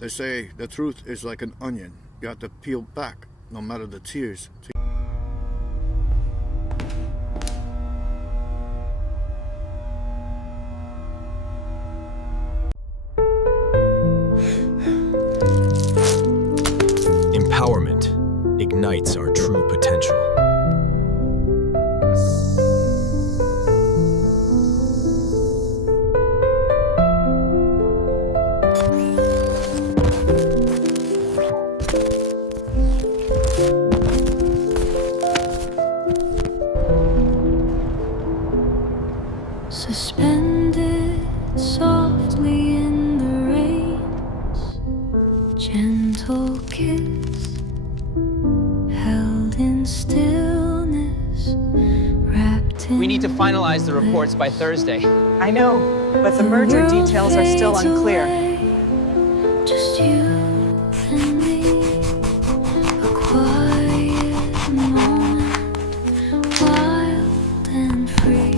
They say the truth is like an onion. You have to peel back, no matter the tears. Empowerment ignites our true potential. Suspended softly in the rains, gentle kiss, held in stillness, wrapped in. We need to finalize the reports by Thursday. I know, but the merger details are still unclear. Just you and me, a quiet moment, wild and free.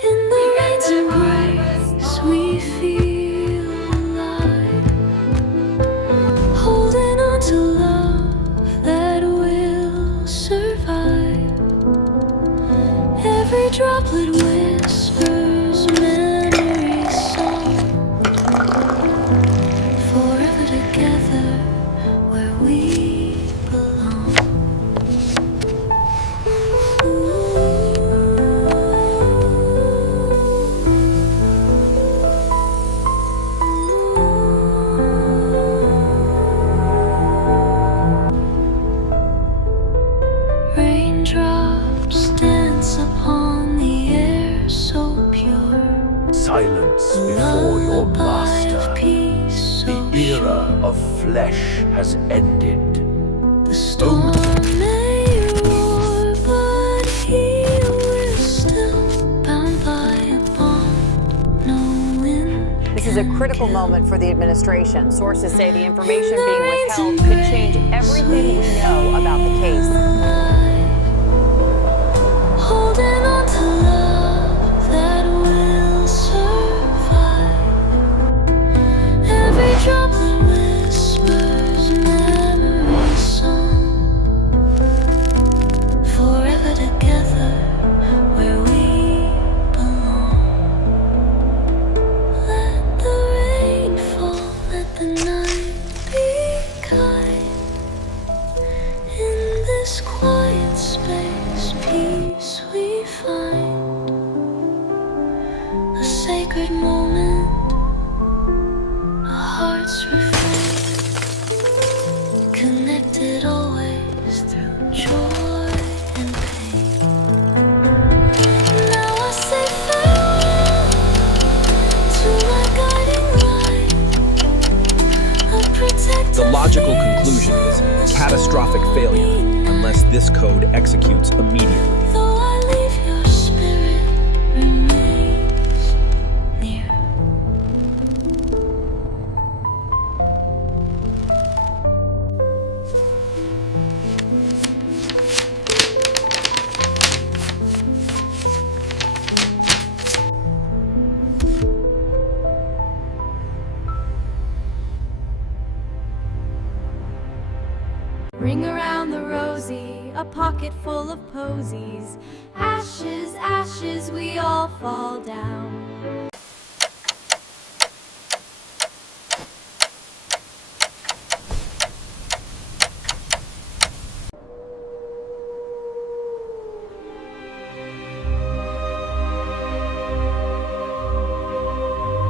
In the rain's embrace, we feel alive, holding on to love that will survive. Every droplet whispers memory song, forever together where we belong. Raindrops dance upon the air so pure. Silence before your master. The era of flesh has ended. The storm may roar, but he will still bound by a bond. No wind. This is a critical moment for the administration. Sources say the information being withheld could change everything we know about the case. Holding on to love that will survive. Every droplet whispers memory song, forever together where we belong. Let the rain fall, let the night be kind. In this quiet space, peace we find, a sacred moment, our hearts refrain, connected always through joy and pain. Now I say farewell to my guiding light, a protector. The logical conclusion is catastrophic failure unless this code executes immediately. Though I leave, your spirit remains near. Ring around the rosy, a pocket full of posies. Ashes, ashes, we all fall down.